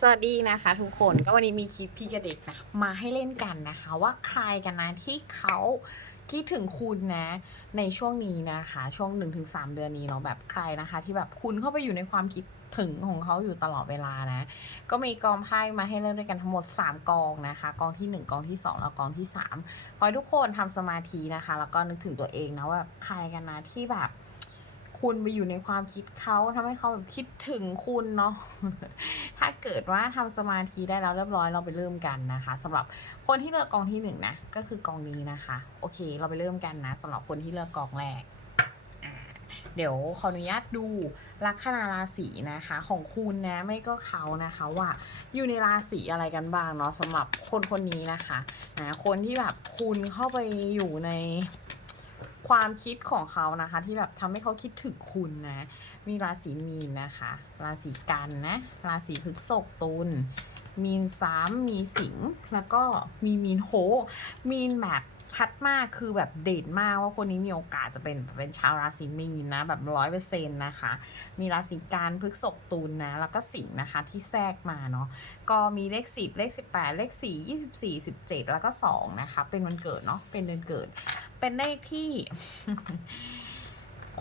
สวัสดีนะคะทุกคนก็วันนี้มีคลิปพี่กับเด็กนะมาให้เล่นกันนะคะ ว่าใครกันนะที่เขาคิดถึงคุณนะในช่วงนี้นะคะ ช่วง 1-3 เดือนนี้เนาะแบบใครนะคะ ที่แบบคุณเข้าไปอยู่ในความคิดถึงของเขาอยู่ตลอดเวลานะ ก็มีกองไพ่มาให้เล่นด้วยกันทั้งหมด 3 กองนะคะ กองทีหนึ่1 กองที่ 2 แล้วกองที่ 3 ขอให้ทุกคนทำสมาธินะคะ แล้วก็นึกถึงตัวเองนะว่าแบบใครกันนะที่แบบ คุณไปอยู่ในความคิดเขาทำให้เขาแบบคิดถึงคุณเนาะ ถ้าเกิดว่าทำสมาธิได้แล้วเรียบร้อยเราไปเริ่มกันนะคะสำหรับคนที่เลือกกองที่หนึ่งนะ ก็คือกองนี้นะคะ โอเค เราไปเริ่มกันนะสำหรับคนที่เลือกกองแรก เดี๋ยวขออนุญาตดูลัคนาราศีนะคะ ของคุณนะไม่ก็เขานะคะว่าอยู่ในราศีอะไรกันบ้างเนาะสำหรับคนคนนี้นะคะนะคนที่แบบคุณเข้าไปอยู่ใน ความคิดของเขานะคะ ที่แบบทำให้เขาคิดถึงคุณนะ มีราศีมีนนะคะ ราศีกันนะ ราศีพฤษภตุลมีนสามมีสิงแล้วก็มีมีนโห มีนแบบ ชัดมากคือแบบเด่นมากว่าคนนี้มีโอกาสจะเป็นเป็นชาวราศีมีนนะ แบบร้อยเปอร์เซ็นต์นะคะ มีราศีกันพฤกษภตุลนะ แล้วก็สิงห์นะคะที่แทรกมาเนาะก็มีเลข10เลข18เลข4 24 17แล้วก็2นะคะ เป็นวันเกิดเนาะเป็นเดือนเกิด เป็นเลขที่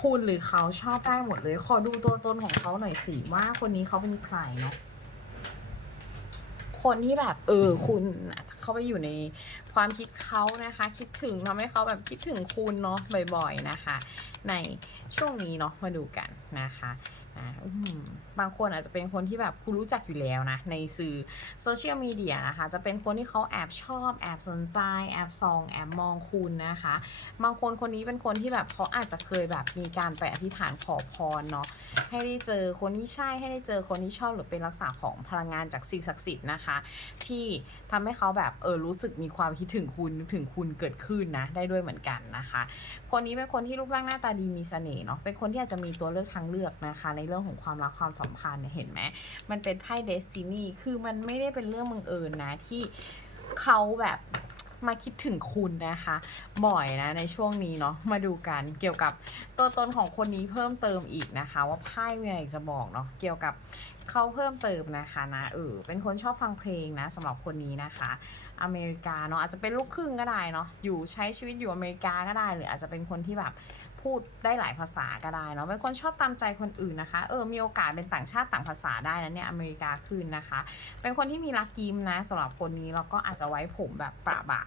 คุณหรือเขาชอบได้หมดเลย ขอดูตัวตนของเขาหน่อยสิว่าคนนี้เขาเป็นใครเนาะคนที่แบบ เออ คุณอาจจะเข้าไปอยู่ใน ความคิดเขานะคะ คิดถึงทำให้เขาแบบคิดถึงคุณเนาะบ่อย ๆนะคะ ในช่วงนี้เนาะมาดูกันนะคะ บางคนอาจจะเป็นคนที่แบบคุณรู้จักอยู่แล้วนะ ในสื่อโซเชียลมีเดียนะคะ จะเป็นคนที่เขาแอบชอบ แอบสนใจ แอบส่อง แอบมองคุณนะคะ บางคนคนนี้เป็นคนที่แบบเขาอาจจะเคยแบบมีการไปอธิษฐานขอพรเนาะให้ได้เจอคนที่ใช่ให้ได้เจอคนที่ชอบหรือเป็นลักษณะของพลังงานจากสิ่งศักดิ์สิทธิ์นะคะ ที่ทำให้เขาแบบเออรู้สึกมีความคิดถึงคุณนึกถึงคุณเกิดขึ้นนะได้ด้วยเหมือนกันนะคะ คนนี้เป็นคนที่รูปร่างหน้าตาดีมีเสน่ห์เนาะเป็นคนที่อาจจะมีตัวเลือกทางเลือกนะคะในเรื่องของความรักความสัมพันธ์เห็นไหมมันเป็นไพ่เดสตินีคือมันไม่ได้เป็นเรื่องบังเอิญนะที่เขาแบบมาคิดถึงคุณนะคะ บ่อยนะในช่วงนี้เนาะมาดูกันเกี่ยวกับตัวตนของคนนี้เพิ่มเติมอีกนะคะ ว่าไพ่มีอะไรจะบอกเนาะเกี่ยวกับเขาเพิ่มเติมนะคะนะเออเป็นคนชอบฟังเพลงนะสำหรับคนนี้นะคะ อเมริกาเนาะอาจจะเป็นลูกครึ่งก็ได้เนาะอยู่ใช้ชีวิตอยู่อเมริกาก็ได้ หรืออาจจะเป็นคนที่แบบพูดได้หลายภาษาก็ได้เนาะเป็นคนชอบตามใจคนอื่นนะคะเออมีโอกาสเป็นต่างชาติต่างภาษาได้นะเนี่ยอเมริกาขึ้นนะคะ เป็นคนที่มีรักยิ้มนะสำหรับคนนี้แล้วก็อาจจะไว้ผมแบบประบะ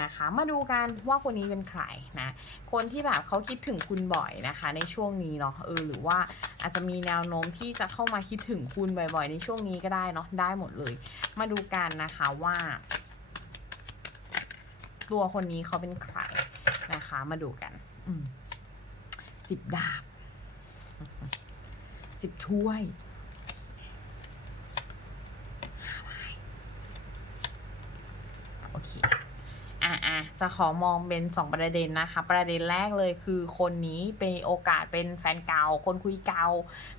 นะคะมาดูกันว่าคนนี้เป็นใครนะคนที่แบบเขาคิดถึงคุณบ่อยนะคะ ในช่วงนี้เนาะเออหรือว่าอาจจะมีแนวโน้มที่จะเข้ามาคิดถึงคุณบ่อยๆ ในช่วงนี้ก็ได้เนาะได้หมดเลย มาดูกันนะคะว่า ตัวคนนี้เขาเป็นใครนะคะมาดูกันอืมสิบดาบสิบถ้วยห้าใบโอเคอะอะจะขอมองเป็นสองประเด็นนะคะ ประเด็นแรกเลยคือคนนี้เป็นโอกาสเป็นแฟนเก่า คนคุยเก่า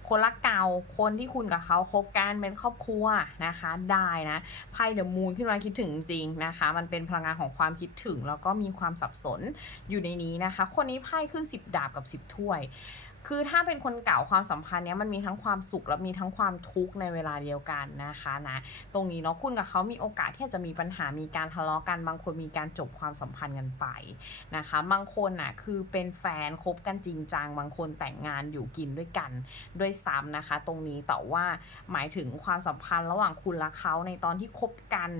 คนรักเก่าคนที่คุณกับเขาคบกันเป็นครอบครัวนะคะได้นะไพ่เดอะมูนขึ้นมาคิดถึงจริงนะคะ มันเป็นพลังงานของความคิดถึง แล้วก็มีความสับสนอยู่ในนี้นะคะ คนนี้ไพ่ขึ้น 10 ดาบกับ 10 ถ้วย คือถ้าเป็นคนเก่าความสัมพันธ์เนี้ยมันมีทั้งความสุขและมีทั้งความทุกข์ในเวลาเดียวกันนะคะนะตรงนี้เนาะคุณกับเขามีโอกาสที่จะมีปัญหามีการทะเลาะกัน บางคนมีการจบความสัมพันธ์กันไปนะคะ บางคนน่ะคือเป็นแฟนคบกันจริงจังบางคนแต่งงานอยู่กินด้วยกันด้วยซ้ำนะคะ ตรงนี้แต่ว่าหมายถึงความสัมพันธ์ระหว่างคุณและเขาในตอนที่คบกัน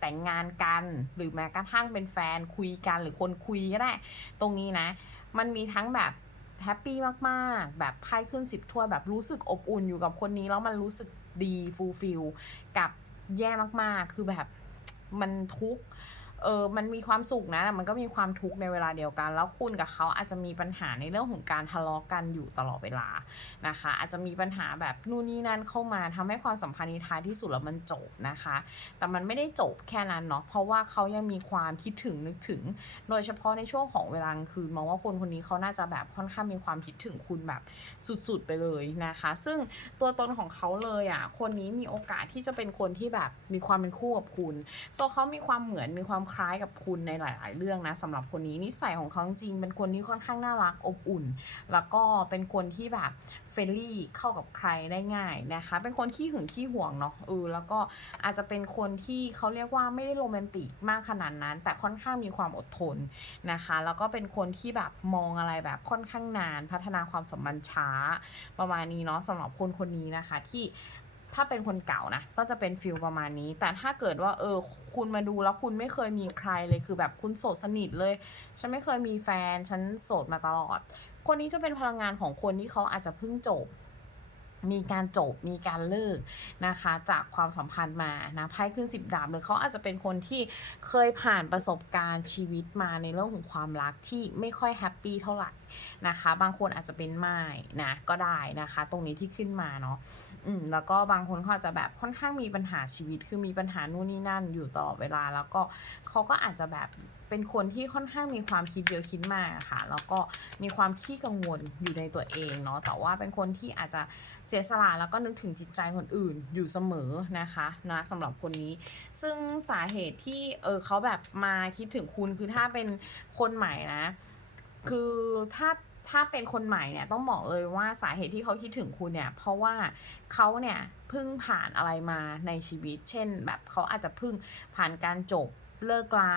แต่งงานกัน หรือแม้กระทั่งเป็นแฟนคุยกันหรือคนคุยก็ได้ ตรงนี้นะ มันมีทั้งแบบ แฮปปี้มากๆ แบบไพ่ขึ้นสิบถ้วยแบบรู้สึกอบอุ่นอยู่กับคนนี้ แล้วมันรู้สึกดีฟูลฟิลกับแย่มากๆ คือแบบมันทุกข์ เออมันมีความสุขนะแต่มันก็มีความทุกข์ในเวลาเดียวกัน แล้วคุณกับเขาอาจจะมีปัญหาในเรื่องของการทะเลาะกันอยู่ตลอดเวลานะคะ อาจจะมีปัญหาแบบนู่นนี่นั่นเข้ามาทำให้ความสัมพันธ์ในท้ายที่สุดแล้วมันจบนะคะ แต่มันไม่ได้จบแค่นั้นเนาะเพราะว่าเขายังมีความคิดถึงนึกถึง โดยเฉพาะในช่วงของเวลากลางคืนมองว่าคนคนนี้เขาน่าจะแบบค่อนข้างมีความคิดถึงคุณแบบสุดๆไปเลยนะคะ ซึ่งตัวตนของเขาเลยอะคนนี้มีโอกาสที่จะเป็นคนที่แบบมีความเป็นคู่กับคุณ ตัวเขามีความเหมือนมีความคล้ายกับคุณในหลาย ๆ เรื่องนะสำหรับคนนี้นิสัยของเขาจริงเป็นคนที่ค่อนข้างน่ารักอบอุ่น แล้วก็เป็นคนที่แบบเฟรนลี่เข้ากับใครได้ง่ายนะคะ เป็นคนขี้หึงขี้ห่วงเนาะเออแล้วก็อาจจะเป็นคนที่เขาเรียกว่าไม่ได้โรแมนติกมากขนาดนั้น แต่ค่อนข้างมีความอดทนนะคะ แล้วก็เป็นคนที่แบบมองอะไรแบบค่อนข้างนาน พัฒนาความสัมพันธ์ช้าประมาณนี้เนาะสำหรับคนคนนี้นะคะที่ ถ้าเป็นคนเก่านะ ก็จะเป็นฟิลประมาณนี้ แต่ถ้าเกิดว่า เออ คุณมาดูแล้วคุณไม่เคยมีใครเลยคือแบบคุณโสดสนิทเลย ฉันไม่เคยมีแฟน ฉันโสดมาตลอด คนนี้จะเป็นพลังงานของคนที่เขาอาจจะเพิ่งจบ มีการจบมีการเลิกนะคะ จากความสัมพันธ์มานะไพ่ขึ้นสิบดาบเลยเขาอาจจะเป็นคนที่เคยผ่านประสบการณ์ชีวิตมาในเรื่องของความรักที่ไม่ค่อยแฮปปี้เท่าไหร่นะคะ บางคนอาจจะเป็นไม้นะก็ได้นะคะ ตรงนี้ที่ขึ้นมาเนาะอืมแล้วก็บางคนเขาจะแบบค่อนข้างมีปัญหาชีวิตคือมีปัญหานู่นนี่นั่นอยู่ตลอดเวลา แล้วก็เขาก็อาจจะแบบ เป็นคนที่ค่อนข้างมีความคิดเยอะคิดมากค่ะ แล้วก็มีความขี้กังวลอยู่ในตัวเองเนาะ แต่ว่าเป็นคนที่อาจจะเสียสละแล้วก็นึกถึงจิตใจคนอื่นอยู่เสมอนะคะนะสำหรับคนนี้ ซึ่งสาเหตุที่เออเขาแบบมาคิดถึงคุณคือถ้าเป็นคนใหม่นะ คือถ้าถ้าเป็นคนใหม่เนี่ยต้องบอกเลยว่าสาเหตุที่เขาคิดถึงคุณเนี่ย เพราะว่าเขาเนี่ยเพิ่งผ่านอะไรมาในชีวิต เช่น แบบเขาอาจจะเพิ่งผ่านการจบ เลิกลา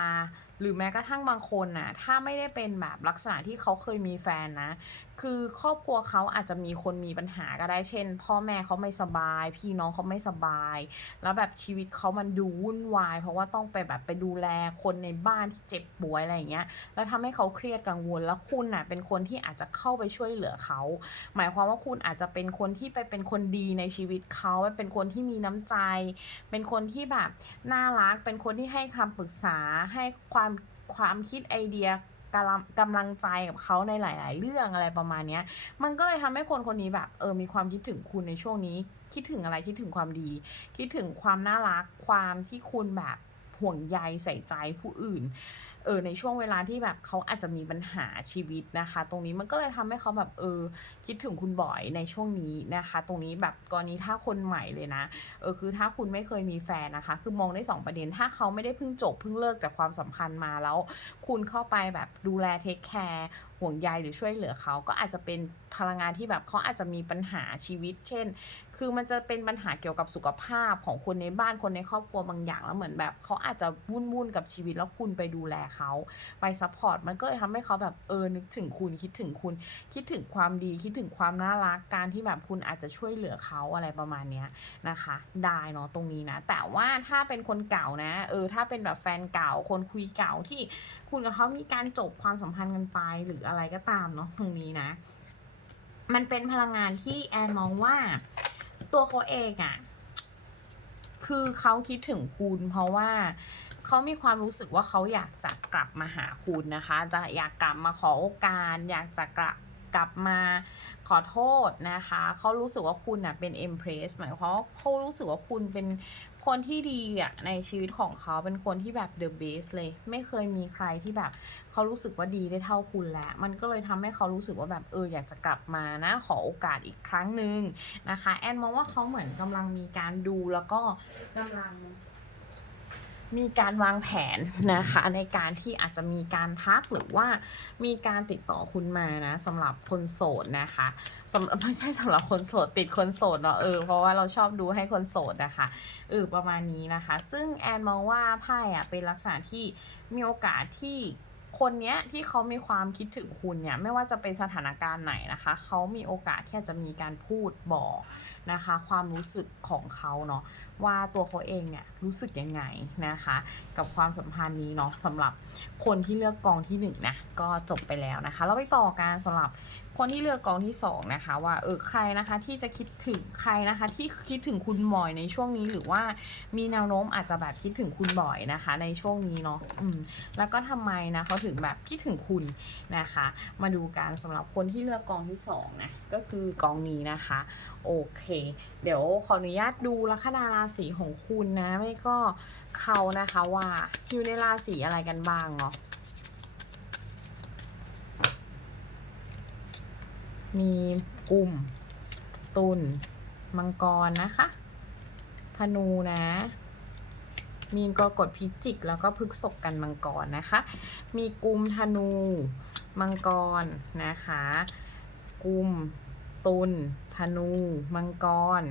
หรือแม้กระทั่งบางคนน่ะถ้าไม่ได้เป็นแบบลักษณะที่เขาเคยมีแฟนนะ คือครอบครัวเขาอาจจะมีคนมีปัญหาก็ได้เช่น พ่อแม่เขาไม่สบาย พี่น้องเขาไม่สบาย แล้วแบบชีวิตเขามันดูวุ่นวาย เพราะว่าต้องไปแบบไปดูแลคนในบ้านที่เจ็บป่วยอะไรอย่างเงี้ยแล้วทำให้เขาเครียดกังวลแล้วคุณน่ะเป็นคนที่อาจจะเข้าไปช่วยเหลือเขาหมายความว่าคุณอาจจะเป็นคนที่ไปเป็นคนดีในชีวิตเขาเป็นคนที่มีน้ำใจ เป็นคนที่แบบน่ารักเป็นคนที่ให้คำปรึกษาให้ความความคิดไอเดีย กำลังกำลังใจกับเขาในหลาย ๆ เรื่องอะไรประมาณเนี้ย มันก็เลยทำให้คนคนนี้แบบเออมีความคิดถึงคุณในช่วงนี้ คิดถึงอะไรคิดถึงความดี คิดถึงความน่ารักความที่คุณแบบห่วงใยใส่ใจผู้อื่น เออในช่วงเวลาที่แบบเขาอาจจะมีปัญหาชีวิตนะคะ ตรงนี้มันก็เลยทำให้เขาแบบเออคิดถึงคุณบ่อยในช่วงนี้นะคะ ตรงนี้แบบกรณีถ้าคนใหม่เลยนะเออคือถ้าคุณไม่เคยมีแฟนนะคะ คือมองได้สองประเด็นถ้าเขาไม่ได้เพิ่งจบเพิ่งเลิกจากความสัมพันธ์มาแล้ว คุณเข้าไปแบบดูแลเทคแคร์ห่วงใยหรือช่วยเหลือเขาก็อาจจะเป็นพลังงานที่แบบเขาอาจจะมีปัญหาชีวิต เช่น คือมันจะเป็นปัญหาเกี่ยวกับสุขภาพของคนในบ้านคนในครอบครัวบางอย่างแล้วเหมือนแบบเขาอาจจะวุ่นวุ่นๆกับชีวิตแล้วคุณไปดูแลเขาไปซัพพอร์ตมันก็เลยทำให้เขาแบบเออนึกถึงคุณคิดถึงคุณ คิดถึงความดีคิดถึงความน่ารักการที่แบบคุณอาจจะช่วยเหลือเขาอะไรประมาณเนี้ยนะคะ ได้เนาะตรงนี้นะ แต่ว่าถ้าเป็นคนเก่านะ เออ ถ้าเป็นแบบแฟนเก่าคนคุยเก่าที่คุณกับเขามีการจบความสัมพันธ์กันไปหรืออะไรก็ตามเนาะตรงนี้นะ มันเป็นพลังงานที่แอนมองว่า ตัวเขาเองอะ่ะ คือเขาคิดถึงคุณ เพราะว่าเขามีความรู้สึกว่าเขาอยากจะกลับมาหาคุณนะคะ จะอยากกลับมาขอโอกาส อยากจะกลับกลับมาขอโทษนะคะ เขารู้สึกว่าคุณน่ะเป็นเอ็มเพรสหมายความว่าเขารู้สึกว่าคุณเป็น คนที่ดีอะในชีวิตของเขาเป็นคนที่แบบ the best เลย ไม่เคยมีใครที่แบบเขารู้สึกว่าดีได้เท่าคุณแล้ว มันก็เลยทำให้เขารู้สึกว่าแบบเอออยากจะกลับมานะ ขอโอกาสอีกครั้งหนึ่งนะคะ แอนมองว่าเขาเหมือนกำลังมีการดูแล้วก็กำลัง มีการวางแผนนะคะในการที่อาจจะมีการทักหรือว่ามีการติดต่อคุณมานะสำหรับคนโสดนะคะสำหรับไม่ใช่สำหรับคนโสดติดคนโสดเนาะเออเพราะว่าเราชอบดูให้คนโสดนะคะเออประมาณนี้นะคะ ซึ่งแอนมองว่าไพ่อะเป็นลักษณะที่มีโอกาสที่คนเนี้ยที่เขามีความคิดถึงคุณเนี่ยไม่ว่าจะเป็นสถานการณ์ไหนนะคะ เขามีโอกาสที่จะมีการพูดบอก นะคะ ความรู้สึกของเขาเนาะว่าตัวเขาเองเนี่ยรู้สึกยังไงนะคะ กับความสัมพันธ์นี้เนาะสำหรับคนที่เลือกกองที่หนึ่งนะก็จบไปแล้วนะคะเราไปต่อกันสำหรับคนที่เลือกกองที่สองนะคะว่าเออใครนะคะที่จะคิดถึงใครนะคะ ที่คิดถึงคุณบ่อยในช่วงนี้หรือว่ามีแนวโน้มอาจจะแบบคิดถึงคุณบ่อยนะคะ ในช่วงนี้เนาะอืมแล้วก็ทำไมนะเขาถึงแบบคิดถึงคุณนะคะ มาดูกันสำหรับคนที่เลือกกองที่สองนะก็คือกองนี้นะคะ โอเค เดี๋ยวขออนุญาตดูลัคนาราศีของคุณนะ ไม่ก็เขานะคะว่าอยู่ในราศีอะไรกันบ้างเนาะมีกลุ่ม ตุลมังกรนะคะ ธนูนะ มีกรกฎพิจิก แล้วก็พฤกษกกันมังกรนะคะ มีกุมธนู มังกรนะคะกุม ตุลธนู มังกร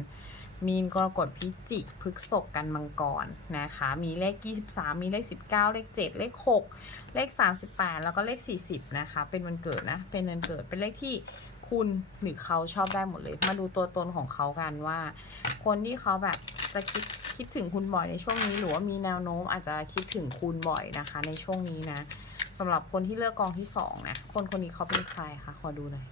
มีนกรกฎพิจิกพฤกษกกันมังกรนะคะ มีเลข 23 มีเลข 19 เลข 7 เลข 6 เลข 38 แล้วก็เลข 40 นะคะ เป็นวันเกิดนะ เป็นวันเกิด เป็นเลขที่คุณหรือเขาชอบได้หมดเลย มาดูตัวตนของเขากันว่า คนที่เขาแบบจะคิดคิดถึงคุณบ่อยในช่วงนี้หรือว่ามีแนวโน้มอาจจะคิดถึงคุณบ่อยนะคะ ในช่วงนี้นะสำหรับคนที่เลือกกองที่สองนะคนคนนี้เขาเป็นใครคะขอดูหน่อย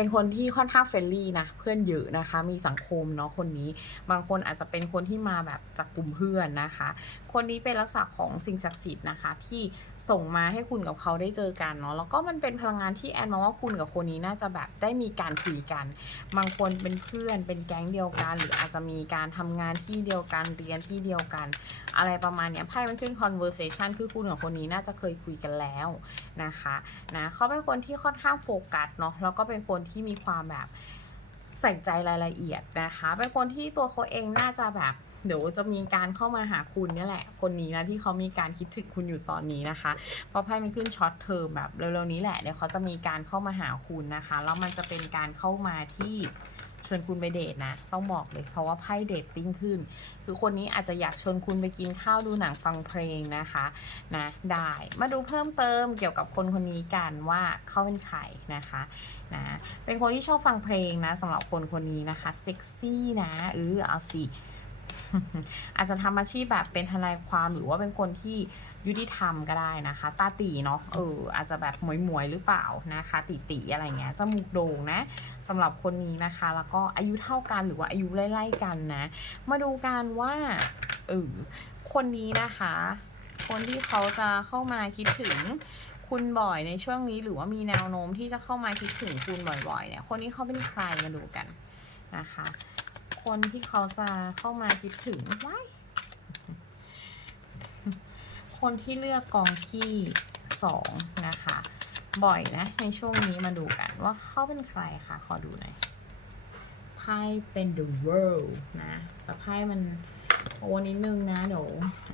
เป็นคนที่ค่อนข้างเฟรนลี่นะ เพื่อนเยอะนะคะ มีสังคมเนาะคนนี้ บางคนอาจจะเป็นคนที่มาแบบจากกลุ่มเพื่อนนะคะ คนนี้เป็นลักษณะของสิ่งศักดิ์สิทธิ์นะคะ ที่ส่งมาให้คุณกับเขาได้เจอกันเนาะแล้วก็มันเป็นพลังงานที่แอนมองว่าคุณกับคนนี้น่าจะแบบได้มีการคุยกัน บางคนเป็นเพื่อนเป็นแก๊งเดียวกัน หรืออาจจะมีการทำงานที่เดียวกันเรียนที่เดียวกัน อะไรประมาณเนี้ยไพ่มันขึ้น conversation คือคุณกับคนนี้น่าจะเคยคุยกันแล้วนะคะนะเขาเป็นคนที่ค่อนข้างโฟกัสเนาะแล้วก็เป็นคนที่มีความแบบใส่ใจรายละเอียดนะคะ เป็นคนที่ตัวเขาเองน่าจะแบบ เดี๋ยวจะมีการเข้ามาหาคุณเนี่ยแหละ คนนี้นะที่เขามีการคิดถึงคุณอยู่ตอนนี้นะคะเพราะไพ่มันขึ้นช็อตเทอมแบบเร็วๆนี้แหละเดี๋ยวเขาจะมีการเข้ามาหาคุณนะคะแล้วมันจะเป็นการเข้ามาที่ชวนคุณไปเดทนะ ต้องบอกเลยเพราะว่าไพ่เดทติ้งขึ้น คือคนนี้อาจจะอยากชวนคุณไปกินข้าวดูหนังฟังเพลงนะคะนะได้มาดูเพิ่มเติมเกี่ยวกับคนคนนี้กันว่าเขาเป็นใครนะคะนะเป็นคนที่ชอบฟังเพลงนะสำหรับคนคนนี้นะคะเซ็กซี่นะเออเอาสิ อาจจะทำอาชีพแบบเป็นทนายความหรือว่าเป็นคนที่ยุติธรรมก็ได้นะคะ ตาตีเนาะเอออาจจะแบบหมวยๆหรือเปล่านะคะ ตีตีๆอะไรเงี้ยจมูกโด่งนะสำหรับคนนี้นะคะ แล้วก็อายุเท่ากันหรือว่าอายุไล่ๆกันนะ มาดูกันว่าเออคนนี้นะคะ คนที่เขาจะเข้ามาคิดถึงคุณบ่อยในช่วงนี้หรือว่ามีแนวโน้มที่จะเข้ามาคิดถึงคุณบ่อยๆเนี่ยคนนี้เขาเป็นใครมาดูกันนะคะ คนที่เขาจะเข้ามาคิดถึงว้ายคนที่เลือกกองที่สองนะคะ บ่อยนะในช่วงนี้มาดูกันว่าเขาเป็นใครคะขอดูหน่อยไพ่เป็น the world นะแต่ไพ่มันโอ้นิดนึงนะเดี๋ยว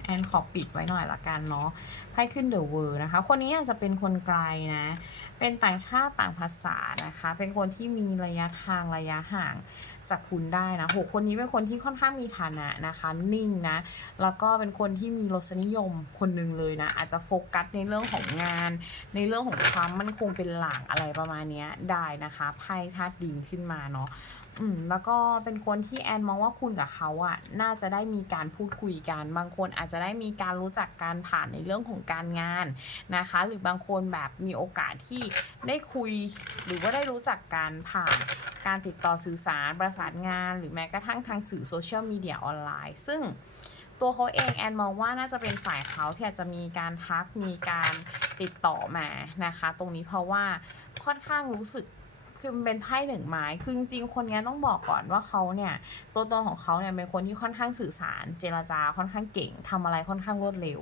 แอนขอปิดไว้หน่อยละกันเนาะไพ่ขึ้น the world นะคะ คนนี้อาจจะเป็นคนไกลนะ เป็นต่างชาติต่างภาษานะคะ เป็นคนที่มีระยะทางระยะห่าง จากคุณได้นะโหคนนี้เป็นคนที่ค่อนข้างมีฐานะนะคะ นิ่งนะ แล้วก็เป็นคนที่มีรสนิยมคนหนึ่งเลยนะ อาจจะโฟกัสในเรื่องของงาน ในเรื่องของความมั่นคงเป็นหลักอะไรประมาณนี้ได้นะคะไพ่ธาตุดินขึ้นมาเนาะ อืมแล้วก็เป็นคนที่แอนมองว่าคุณกับเขาอะน่าจะได้มีการพูดคุยกัน บางคนอาจจะได้มีการรู้จักการผ่านในเรื่องของการงานนะคะ หรือบางคนแบบมีโอกาสที่ได้คุย หรือว่าได้รู้จักการผ่านการติดต่อสื่อสารประสานงาน หรือแม้กระทั่งทางสื่อโซเชียลมีเดียออนไลน์ ซึ่งตัวเขาเองแอนมองว่าน่าจะเป็นฝ่ายเขาที่อาจจะมีการทักมีการติดต่อมานะคะ ตรงนี้เพราะว่าค่อนข้างรู้สึก คือมันเป็นไพ่หนึ่งไม้ คือจริงๆคนนี้ต้องบอกก่อนว่าเขาเนี่ย ตัวตนของเขาเนี่ยเป็นคนที่ค่อนข้างสื่อสาร เจรจาค่อนข้างเก่งทำอะไรค่อนข้างรวดเร็ว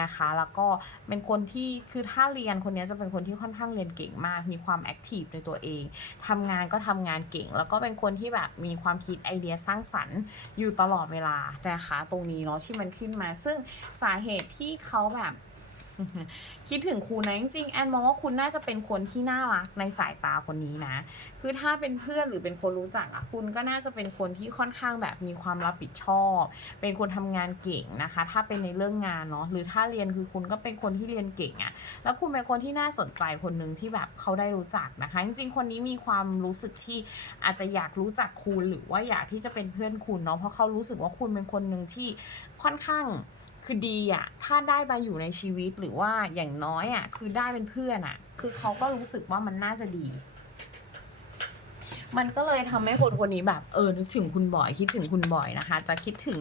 นะคะ แล้วก็เป็นคนที่คือถ้าเรียนคนนี้จะเป็นคนที่ค่อนข้างเรียนเก่งมาก มีความแอคทีฟในตัวเองทำงานก็ทำงานเก่ง แล้วก็เป็นคนที่แบบมีความคิดไอเดียสร้างสรรค์อยู่ตลอดเวลานะคะ ตรงนี้เนาะที่มันขึ้นมา ซึ่งสาเหตุที่เขาแบบ คิดถึงคุณนะจริงๆแอนมองว่าคุณน่าจะเป็นคนที่น่ารักในสายตาคนนี้นะ คือถ้าเป็นเพื่อนหรือเป็นคนรู้จักอะคุณก็น่าจะเป็นคนที่ค่อนข้างแบบมีความรับผิดชอบ เป็นคนทำงานเก่งนะคะ ถ้าเป็นในเรื่องงานเนาะหรือถ้าเรียนคือคุณก็เป็นคนที่เรียนเก่งอะแล้วคุณเป็นคนที่น่าสนใจคนหนึ่งที่แบบเขาได้รู้จักนะคะ จริงๆ คนนี้มีความรู้สึกที่อาจจะอยากรู้จักคุณหรือว่าอยากที่จะเป็นเพื่อนคุณเนาะเพราะเขารู้สึกว่าคุณเป็นคนหนึ่งที่ค่อนข้าง คือดีอะถ้าได้มาอยู่ในชีวิตหรือว่าอย่างน้อยอะคือได้เป็นเพื่อนอะคือเขาก็รู้สึกว่ามันน่าจะดี มันก็เลยทำให้คนคนนี้แบบ เออนึกถึงคุณบ่อยคิดถึงคุณบ่อยนะคะ จะคิดถึง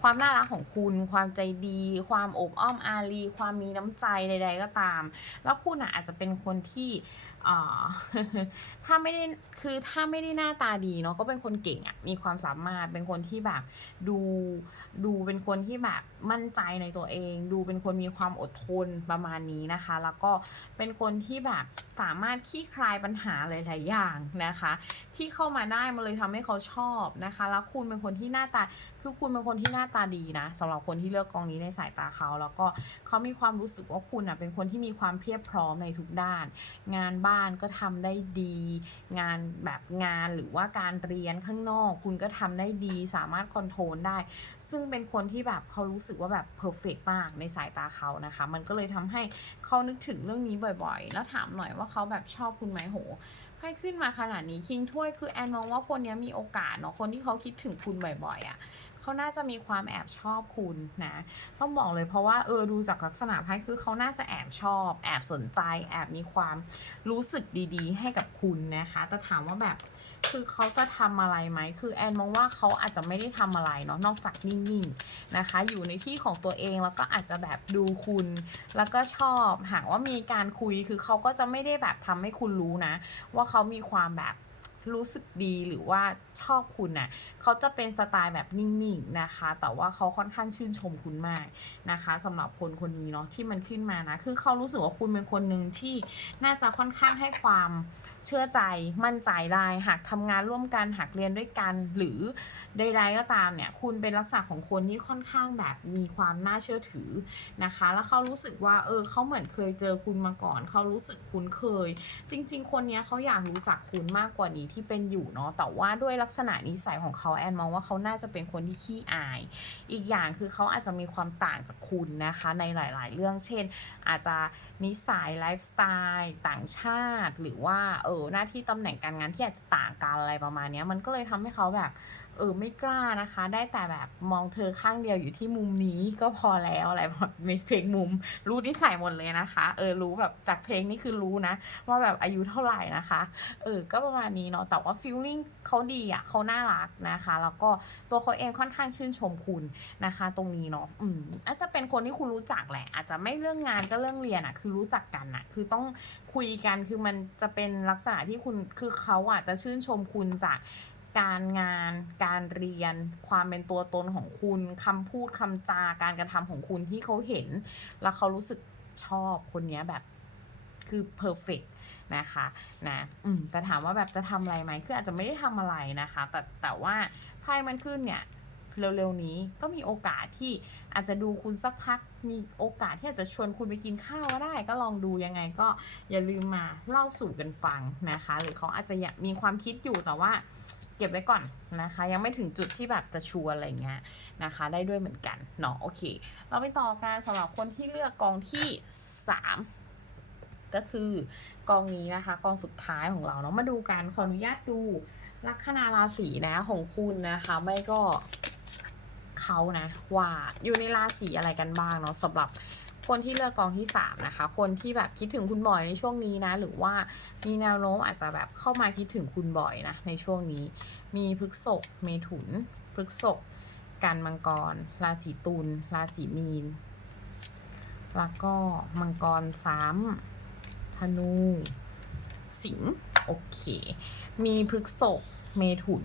ความน่ารักของคุณ ความใจดี ความอบอ้อมอารี ความมีน้ำใจใด ๆ ก็ตาม แล้วคุณอะอาจจะเป็นคนที่อ่าถ้าไม่ได้คือถ้าไม่ได้หน้าตาดีเนาะก็เป็นคนเก่งอะมีความสามารถเป็นคนที่แบบดูดูเป็นคนที่แบบ มั่นใจในตัวเอง ดูเป็นคนมีความอดทนประมาณนี้นะคะ แล้วก็เป็นคนที่แบบสามารถคลี่คลายปัญหาหลายๆอย่างนะคะ ที่เข้ามาได้มันเลยทำให้เขาชอบนะคะ แล้วคุณเป็นคนที่หน้าตาคือคุณเป็นคนที่หน้าตาดีนะสำหรับคนที่เลือกกองนี้ในสายตาเขา แล้วก็เขามีความรู้สึกว่าคุณอะเป็นคนที่มีความเพียบพร้อมในทุกด้าน งานบ้านก็ทำได้ดี งานแบบงานหรือว่าการเรียนข้างนอก คุณก็ทำได้ดี สามารถคอนโทรลได้ ซึ่งเป็นคนที่แบบเขารู้สึกว่าแบบเพอร์เฟกมากในสายตาเขานะคะ มันก็เลยทำให้เขานึกถึงเรื่องนี้บ่อยๆ แล้วถามหน่อยว่าเขาแบบชอบคุณไหมโหให้ขึ้นมาขนาดนี้คิงถ้วยคือแอนมองว่าคนนี้มีโอกาสเนาะคนที่เขาคิดถึงคุณบ่อยๆอะ่ะ เขาน่าจะมีความแอบชอบคุณนะต้องบอกเลยเพราะว่าเออดูจากลักษณะไพ่คือเขาน่าจะแอบชอบ แอบสนใจ แอบมีความรู้สึกดีๆ ให้กับคุณนะคะ แต่ถามว่าแบบคือเขาจะทำอะไรไหม คือแอนมองว่าเขาอาจจะไม่ได้ทำอะไรเนาะ นอกจากนิ่งๆนะคะ อยู่ในที่ของตัวเองแล้วก็อาจจะแบบดูคุณ แล้วก็ชอบ หากว่ามีการคุย คือเขาก็จะไม่ได้แบบทำให้คุณรู้นะ ว่าเขามีความแบบ รู้สึกดีหรือว่าชอบคุณน่ะเขาจะเป็นสไตล์แบบนิ่งๆนะคะ แต่ว่าเขาค่อนข้างชื่นชมคุณมากนะคะสำหรับคนคนนี้เนาะที่มันขึ้นมานะคือเขารู้สึกว่าคุณเป็นคนหนึ่งที่น่าจะค่อนข้างให้ความเชื่อใจมั่นใจได้หากทำงานร่วมกันหากเรียนด้วยกันหรือใดๆก็ตามเนี่ยคุณเป็นลักษณะของคนที่ค่อนข้างแบบมีความน่าเชื่อถือนะคะ แล้วเขารู้สึกว่าเออเขาเหมือนเคยเจอคุณมาก่อน เขารู้สึกคุ้นเคย จริง ๆ คนนี้เขาอยากรู้จักคุณมากกว่านี้ที่เป็นอยู่เนาะแต่ว่าด้วยลักษณะนิสัยของเขาแอนมองว่าเขาน่าจะเป็นคนที่ขี้อาย อีกอย่างคือเขาอาจจะมีความต่างจากคุณนะคะในหลาย ๆ เรื่อง เช่น อาจจะนิสัยไลฟ์สไตล์ต่างชาติ หรือว่าเออหน้าที่ตำแหน่งการงานที่อาจจะต่างกันอะไรประมาณนี้มันก็เลยทำให้เขาแบบ เออไม่กล้านะคะ ได้แต่แบบมองเธอข้างเดียวอยู่ที่มุมนี้ก็พอแล้วอะไรแบบมีเพลงมุม รู้นิสัยหมดเลยนะคะ เออรู้แบบจากเพลงนี่คือรู้นะ ว่าแบบอายุเท่าไหร่นะคะ เออก็ประมาณนี้เนาะแต่ว่าฟีลลิ่งเขาดีอะเขาน่ารักนะคะ แล้วก็ตัวเขาเองค่อนข้างชื่นชมคุณนะคะ ตรงนี้เนาะอืมอาจจะเป็นคนที่คุณรู้จักแหละ อาจจะไม่เรื่องงานก็เรื่องเรียนอะ คือรู้จักกันอะ คือต้องคุยกันคือมันจะเป็นลักษณะที่คุณคือเขาอะจะชื่นชมคุณจาก การงาน การเรียน ความเป็นตัวตนของคุณคำพูดคำจาการกระทำของคุณที่เขาเห็น แล้วเขารู้สึกชอบคนนี้แบบคือ perfect นะคะนะอืมแต่ถามว่าแบบจะทำอะไรไหมคืออาจจะไม่ได้ทำอะไรนะคะ แต่แต่ว่าไพ่มันขึ้นเนี่ยเร็วๆนี้ก็มีโอกาสที่อาจจะดูคุณสักพักมีโอกาสที่อาจจะชวนคุณไปกินข้าวก็ได้ ก็ลองดูยังไงก็อย่าลืมมาเล่าสู่กันฟังนะคะ หรือเขาอาจจะมีความคิดอยู่แต่ว่า เก็บไว้ก่อนนะคะ ยังไม่ถึงจุดที่แบบจะชวอะไรเงี้ยนะคะ ได้ด้วยเหมือนกันเนาะโอเค เราไปต่อกันสำหรับคนที่เลือกกองที่ 3 ก็คือกองนี้นะคะ กองสุดท้ายของเราเนาะมาดูกันขออนุญาตดูลัคนาราศีนะของคุณนะคะ ไม่ก็เขานะว่าอยู่ในราศีอะไรกันบ้างเนาะสำหรับ คนที่เลือกกองที่ 3 นะคะ คนที่แบบคิดถึงคุณบ่อยในช่วงนี้นะ หรือว่ามีแนวโน้มอาจจะแบบเข้ามาคิดถึงคุณบ่อยนะ ในช่วงนี้ มีพฤกษกเมถุนพฤกษกกันมังกร ราศีตุลราศีมีน แล้วก็มังกรซ้ำธนู สิงห์โอเค มีพฤกษกเมถุน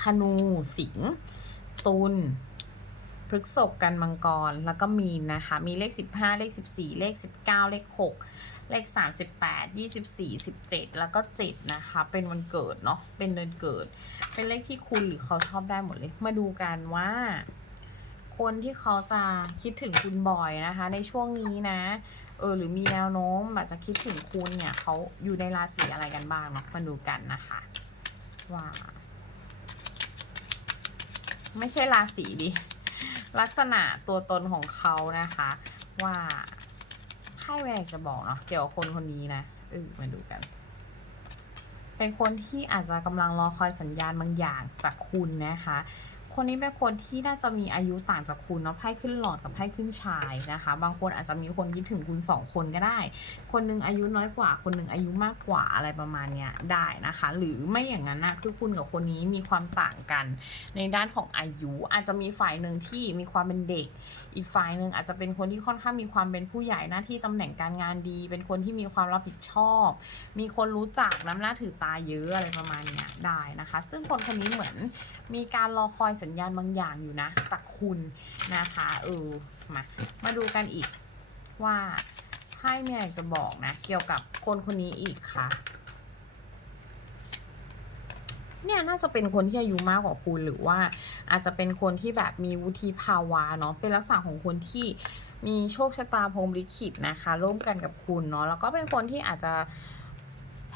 ธนู สิงห์ตุล พฤกษกกันมังกร แล้วก็มีนนะคะ มีเลข 15 เลข 14 เลข 19 เลข 6 เลข 38 24 17 แล้วก็ 7 นะคะ เป็นวันเกิดเนาะ เป็นเดือนเกิด เป็นเลขที่คุณหรือเขาชอบได้หมดเลย มาดูกันว่า คนที่เขาจะคิดถึงคุณบ่อยนะคะ ในช่วงนี้นะ เออ หรือมีแนวโน้มอาจจะคิดถึงคุณเนี่ยเขาอยู่ในราศีอะไรกันบ้างเนาะ มาดูกันนะคะว่าไม่ใช่ราศีดิ ลักษณะตัวตนของเขานะคะ ว่าไพ่แม่จะบอกเนาะเกี่ยวกับคนคนนี้นะเออมาดูกัน เป็นคนที่อาจจะกำลังรอคอยสัญญาณบางอย่างจากคุณนะคะ คนนี้เป็นคนที่น่าจะมีอายุต่างจากคุณเนาะไพ่ขึ้นหลอดกับไพ่ขึ้นชายนะคะ บางคนอาจจะมีคนคิดถึงคุณสองคนก็ได้ คนหนึงอายุน้อยกว่า คนหนึงอายุมากกว่าอะไรประมาณเนี้ยได้นะคะ หรือไม่อย่างนั้นนะคือคุณกับคนนี้มีความต่างกัน ในด้านของอายุอาจจะมีฝ่ายหนึ่งที่มีความเป็นเด็ก อีกฝ่ายหนึ่งอาจจะเป็นคนที่ค่อนข้างมีความเป็นผู้ใหญ่หน้าที่ตำแหน่งการงานดี เป็นคนที่มีความรับผิดชอบ มีคนรู้จักน้ำหน้าถือตาเยอะอะไรประมาณเนี้ยได้นะคะ ซึ่งคนคนนี้เหมือนมีการรอคอยสัญญาณบางอย่างอยู่นะ จากคุณนะคะเออมามาดูกันอีกว่าไพ่เมียอยากจะบอกนะ เกี่ยวกับคนคนนี้อีกค่ะ เนี่ยน่าจะเป็นคนที่อายุมากกว่าคุณหรือว่า อาจจะเป็นคนที่แบบมีวุฒิภาวะเนาะเป็นลักษณะของคนที่มีโชคชะตาพรมลิขิตนะคะร่วมกันกับคุณเนาะแล้วก็เป็นคนที่อาจจะ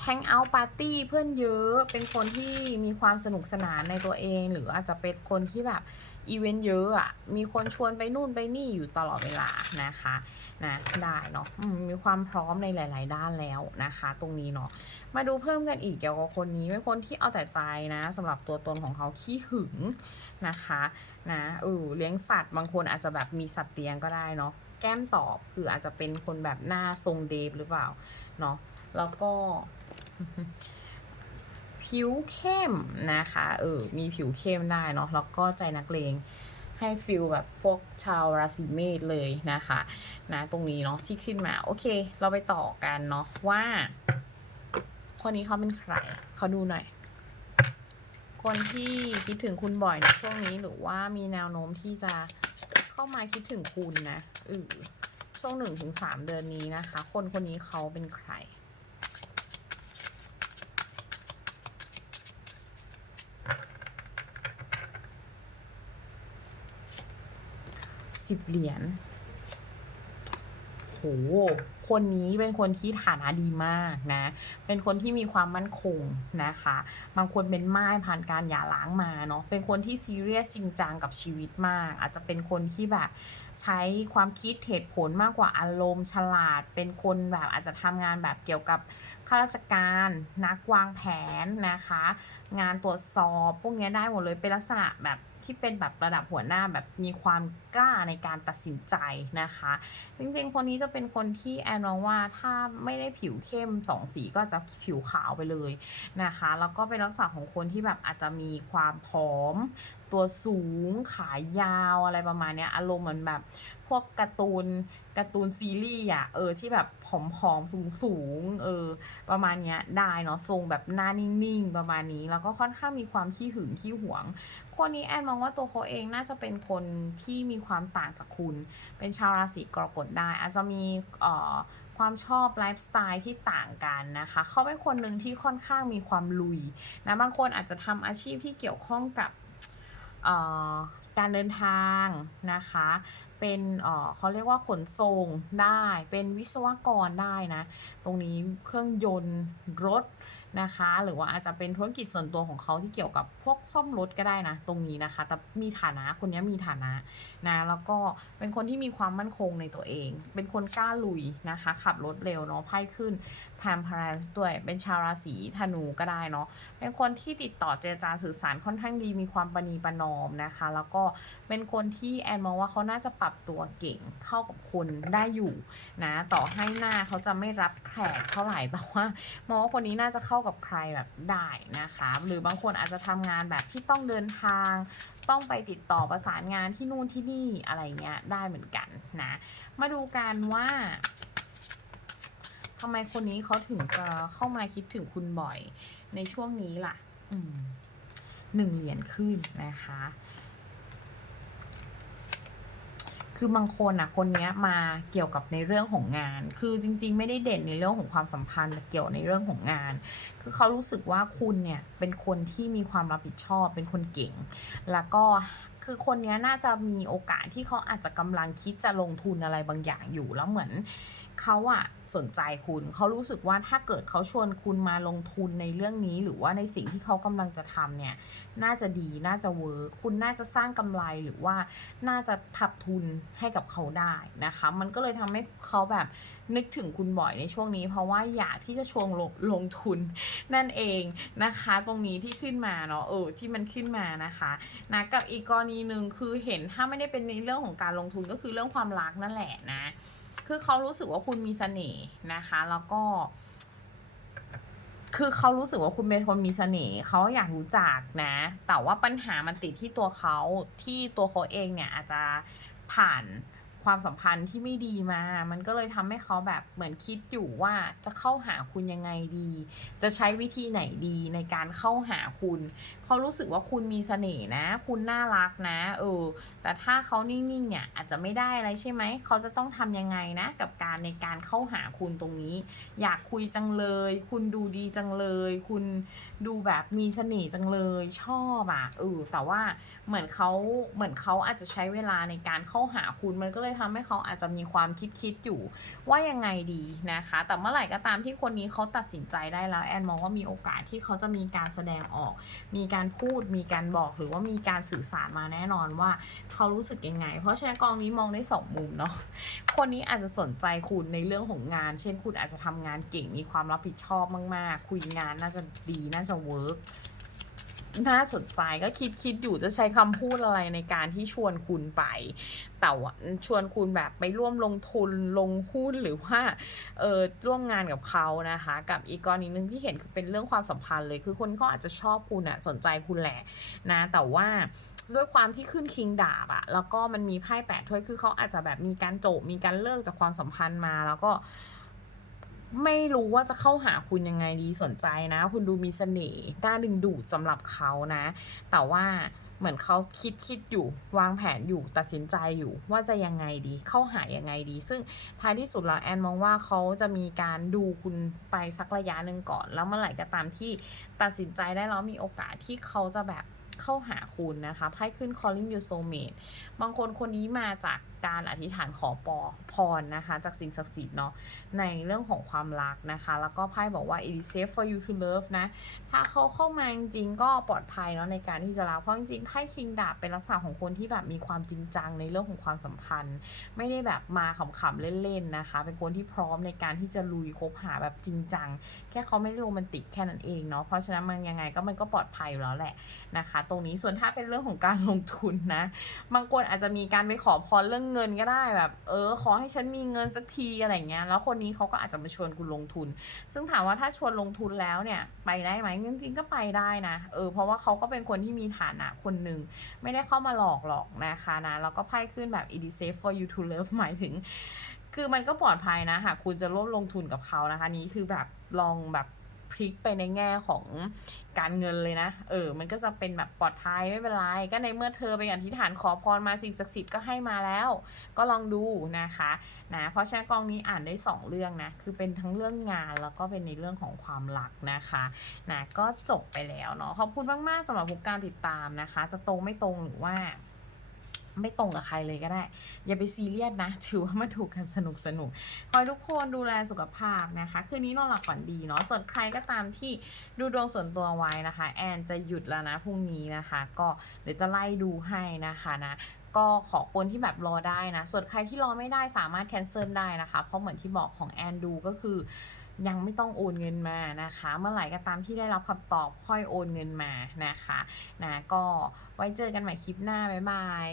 แฮงเอาท์ปาร์ตี้เพื่อนเยอะเป็นคนที่มีความสนุกสนานในตัวเอง หรืออาจจะเป็นคนที่แบบอีเวนต์เยอะอะมีคนชวนไปนู่นไปนี่อยู่ตลอดเวลานะคะ นะได้เนาะมมีความพร้อมในหลาย ๆ ด้านแล้วนะคะ ตรงนี้เนาะมาดูเพิ่มกันอีกเกี่ยวกับคนนี้เป็นคนที่เอาแต่ใจนะสำหรับตัวตนของเขาขี้หึงนะคะนะเออเลี้ยงสัตว์บางคนอาจจะแบบมีสัตว์เลี้ยงก็ได้เนาะแก้มตอบคืออาจจะเป็นคนแบบหน้าทรงเดฟหรือเปล่าเนาะแล้วก็ผิวเข้มนะคะเออมีผิวเข้มได้เนาะแล้วก็ใจนักเลง ให้ฟิลแบบพวกชาวราศีเมษเลยนะคะนะตรงนี้เนาะที่ขึ้นมา โอเค เราไปต่อกันเนาะว่า คนนี้เขาเป็นใครเขาดูหน่อย คนที่คิดถึงคุณบ่อยในช่วงนี้หรือว่ามีแนวโน้มที่จะเข้ามาคิดถึงคุณนะเออช่วงหนึ่งถึงสามเดือนนี้นะคะ คนคนนี้เขาเป็นใคร สิบเหรียญโห คนนี้เป็นคนที่ฐานะดีมากนะ เป็นคนที่มีความมั่นคงนะคะ บางคนเป็นม่ายผ่านการหย่าร้างมาเนาะ เป็นคนที่ซีเรียสจริงจังกับชีวิตมาก อาจจะเป็นคนที่แบบใช้ความคิดเหตุผลมากกว่าอารมณ์ฉลาด เป็นคนแบบอาจจะทำงานแบบเกี่ยวกับข้าราชการนักวางแผนนะคะ งานตรวจสอบพวกนี้ได้หมดเลยเป็นลักษณะแบบ ที่เป็นแบบระดับหัวหน้าแบบมีความกล้าในการตัดสินใจนะคะ จริงๆ คนนี้จะเป็นคนที่แอนมองว่าถ้าไม่ได้ผิวเข้มสองสีก็จะผิวขาวไปเลยนะคะ แล้วก็เป็นลักษณะของคนที่แบบอาจจะมีความผอม ตัวสูงขายาวอะไรประมาณเนี้ยอารมณ์เหมือนแบบพวกการ์ตูนการ์ตูนซีรีส์อะเออที่แบบผอมๆสูงๆเออประมาณเนี้ยได้เนาะทรงแบบหน้านิ่งๆ ประมาณนี้ แล้วก็ค่อนข้างมีความขี้หึงขี้หวง คนนี้แอนมองว่าตัวเขาเองน่าจะเป็นคนที่มีความต่างจากคุณ เป็นชาวราศีกรกฎได้ อาจจะมีความชอบไลฟ์สไตล์ที่ต่างกันนะคะ เขาเป็นคนหนึ่งที่ค่อนข้างมีความลุยนะ บางคนอาจจะทำอาชีพที่เกี่ยวข้องกับการเดินทางนะคะ เป็นเขาเรียกว่าขนส่งได้ เป็นวิศวกรได้นะ ตรงนี้เครื่องยนต์รถ นะคะ หรือว่าอาจจะเป็นธุรกิจส่วนตัวของเขาที่เกี่ยวกับพวกซ่อมรถก็ได้นะ ตรงนี้นะคะ แต่มีฐานะคนนี้มีฐานะนะ แล้วก็เป็นคนที่มีความมั่นคงในตัวเอง เป็นคนกล้าลุยนะคะ ขับรถเร็วเนาะไพ่ขึ้น t e m p e r a n c e ด้วย เป็นชาวราศีธนูก็ได้เนาะ เป็นคนที่ติดต่อเจรจาสื่อสารค่อนข้างดี มีความประนีประนอมนะคะ แล้วก็เป็นคนที่แอนมองว่าเขาน่าจะปรับตัวเก่งเข้ากับคนได้อยู่นะ ต่อให้หน้าเขาจะไม่รับแขกเท่าไหร่ แต่ว่ามองว่าคนนี้น่าจะเข้ากับใครแบบได้นะคะ หรือบางคนอาจจะทำงานแบบที่ต้องเดินทาง ต้องไปติดต่อประสานงานที่นู่นที่นี่อะไรเงี้ยได้เหมือนกันนะ มาดูกันว่าทำไมคนนี้เขาถึงจะเข้ามาคิดถึงคุณบ่อยในช่วงนี้ล่ะหนึ่งเหรียญขึ้นนะคะ คือบางคนอะคนเนี้ยมาเกี่ยวกับในเรื่องของงาน คือจริง ๆ ไม่ได้เด่นในเรื่องของความสัมพันธ์แต่เกี่ยวในเรื่องของงาน คือเขารู้สึกว่าคุณเนี่ยเป็นคนที่มีความรับผิดชอบ เป็นคนเก่ง แล้วก็คือคนนี้น่าจะมีโอกาสที่เขาอาจจะกำลังคิดจะลงทุนอะไรบางอย่างอยู่แล้วเหมือน เขาอะสนใจคุณเขารู้สึกว่าถ้าเกิดเขาชวนคุณมาลงทุนในเรื่องนี้ หรือว่าในสิ่งที่เขากำลังจะทำเนี่ย น่าจะดีน่าจะเวิร์คคุณน่าจะสร้างกำไรหรือว่าน่าจะทับทุนให้กับเขาได้นะคะ มันก็เลยทำให้เขาแบบนึกถึงคุณบ่อยในช่วงนี้ เพราะว่าอยากที่จะชวนลงลงทุนนั่นเองนะคะ ตรงนี้ที่ขึ้นมาเนาะเออที่มันขึ้นมานะคะนะกับอีกกรณีหนึ่งคือเห็นถ้าไม่ได้เป็นในเรื่องของการลงทุนก็คือเรื่องความรักนั่นแหละนะ คือเขารู้สึกว่าคุณมีเสน่ห์นะคะ แล้วก็ คือเขารู้สึกว่าคุณเป็นคนมีเสน่ห์เขาอยากรู้จักนะ แต่ว่าปัญหามันติดที่ตัวเขาที่ตัวเขาเองเนี่ยอาจจะผ่านความสัมพันธ์ที่ไม่ดีมา มันก็เลยทำให้เขาแบบเหมือนคิดอยู่ว่าจะเข้าหาคุณยังไงดี จะใช้วิธีไหนดีในการเข้าหาคุณ เขารู้สึกว่าคุณมีเสน่ห์นะ คุณน่ารักนะ เออ แต่ถ้าเขานิ่งๆเนี่ยอาจจะไม่ได้อะไรใช่ไหม เขาจะต้องทำยังไงนะ กับการในการเข้าหาคุณตรงนี้ อยากคุยจังเลย คุณดูดีจังเลย คุณดูแบบมีเสน่ห์จังเลยชอบอะเออแต่ว่าเหมือนเขาเหมือนเขาอาจจะใช้เวลาในการเข้าหาคุณมันก็เลยทำให้เขาอาจจะมีความคิดคิดๆอยู่ ว่ายังไงดีนะคะ แต่เมื่อไหร่ก็ตามที่คนนี้เขาตัดสินใจได้แล้วแอนมองว่ามีโอกาสที่เขาจะมีการแสดงออก มีการพูด มีการบอกหรือว่ามีการสื่อสารมาแน่นอนว่าเขารู้สึกยังไง เพราะฉะนั้นกองนี้มองได้สองมุมเนาะ คนนี้อาจจะสนใจคุณในเรื่องของงาน เช่น คุณอาจจะทำงานเก่ง มีความรับผิดชอบมาก ๆ คุยงานน่าจะดี น่าจะเวิร์ก น่าสนใจก็คิดคิดอยู่จะใช้คำพูดอะไรในการที่ชวนคุณไป แต่ว่าชวนคุณแบบไปร่วมลงทุนลงหุ้นหรือว่าเออร่วมงานกับเขานะคะ กับอีกกรณีหนึ่งที่เห็นคือเป็นเรื่องความสัมพันธ์เลย คือคนเขาอาจจะชอบคุณอะสนใจคุณแหละนะ แต่ว่าด้วยความที่ขึ้นคิงดาบอะแล้วก็มันมีไพ่แปดถ้วยคือเขาอาจจะแบบมีการโจบมีการเลิกจากความสัมพันธ์มาแล้วก็ ไม่รู้ว่าจะเข้าหาคุณยังไงดีสนใจนะ คุณดูมีเสน่ห์น่าดึงดูดสำหรับเขานะ แต่ว่าเหมือนเขาคิดคิดอยู่ วางแผนอยู่ตัดสินใจอยู่ว่าจะยังไงดี เข้าหายังไงดี ซึ่งท้ายที่สุดแล้วแอนมองว่าเขาจะมีการดูคุณไปสักระยะหนึ่งก่อน แล้วเมื่อไหร่ก็ตามที่ตัดสินใจได้แล้วมีโอกาสที่เขาจะแบบเข้าหาคุณนะคะไพ่ขึ้น calling you soulmate บางคนคนนี้มาจากการอธิษฐานขอปอพรนะคะ จากสิ่งศักดิ์สิทธิ์เนาะในเรื่องของความรักนะคะ แล้วก็ไพ่บอกว่า it is safe for you to love นะ ถ้าเขาเข้ามาจริงๆ ก็ปลอดภัยเนาะในการที่จะรักเพราะจริงๆไพ่คิงดาบเป็นลักษณะของคนที่แบบมีความจริงจังในเรื่องของความสัมพันธ์ ไม่ได้แบบมาขำๆเล่นๆนะคะ เป็นคนที่พร้อมในการที่จะลุยคบหาแบบจริงจังแค่เขาไม่ได้โรแมนติกแค่นั้นเองเนาะเพราะฉะนั้นมันยังไงก็มันก็ปลอดภัยอยู่แล้วแหละนะคะ ตรงนี้ส่วนถ้าเป็นเรื่องของการลงทุนนะบางคนอาจจะมีการไปขอพรเรื่องเงินก็ได้แบบ เออ ขอให้ฉันมีเงินสักทีอะไรเงี้ย แล้วคนนี้เขาก็อาจจะมาชวนคุณลงทุน ซึ่งถามว่าถ้าชวนลงทุนแล้วเนี่ย ไปได้ไหมจริงๆก็ไปได้นะ เออ เพราะว่าเขาก็เป็นคนที่มีฐานะคนหนึ่งไม่ได้เข้ามาหลอกหรอกนะคะนะ แล้วก็ไพ่ขึ้นแบบ it is safe for you to love หมายถึง คือมันก็ปลอดภัยนะหากคุณจะร่วมลงทุนกับเขานะคะ นี้คือแบบลองแบบ ลิกไปในแง่ของการเงินเลยนะ เออ มันก็จะเป็นแบบปลอดภัยไม่เป็นไร ก็ในเมื่อเธอไปอธิษฐานขอพรมาสิ่งศักดิ์สิทธิ์ก็ให้มาแล้ว ก็ลองดูนะคะ นะ เพราะฉะนั้นกองนี้อ่านได้ 2 เรื่องนะ คือเป็นทั้งเรื่องงานแล้วก็เป็นในเรื่องของความรักนะคะ นะ ก็จบไปแล้วเนาะ ขอบคุณมากๆสำหรับทุกการติดตามนะคะ จะตรงไม่ตรงหรือว่า ไม่ตรงกับใครเลยก็ได้ อย่าไปซีเรียสนะ ถือว่ามาถูกกันสนุกสนุกขอให้ทุกคนดูแลสุขภาพนะคะ คืนนี้นอนหลับฝันดีเนาะส่วนใครก็ตามที่ดูดวงส่วนตัวไว้นะคะ แอนจะหยุดแล้วนะพรุ่งนี้นะคะ ก็เดี๋ยวจะไล่ดูให้นะคะนะก็ขอคนที่แบบรอได้นะ ส่วนใครที่รอไม่ได้สามารถแคนเซิลได้นะคะ เพราะเหมือนที่บอกของแอนดูก็คือยังไม่ต้องโอนเงินมานะคะ เมื่อไหร่ก็ตามที่ได้รับคำตอบค่อยโอนเงินมานะคะนะก็ไว้เจอกันใหม่คลิปหน้า บ๊ายบาย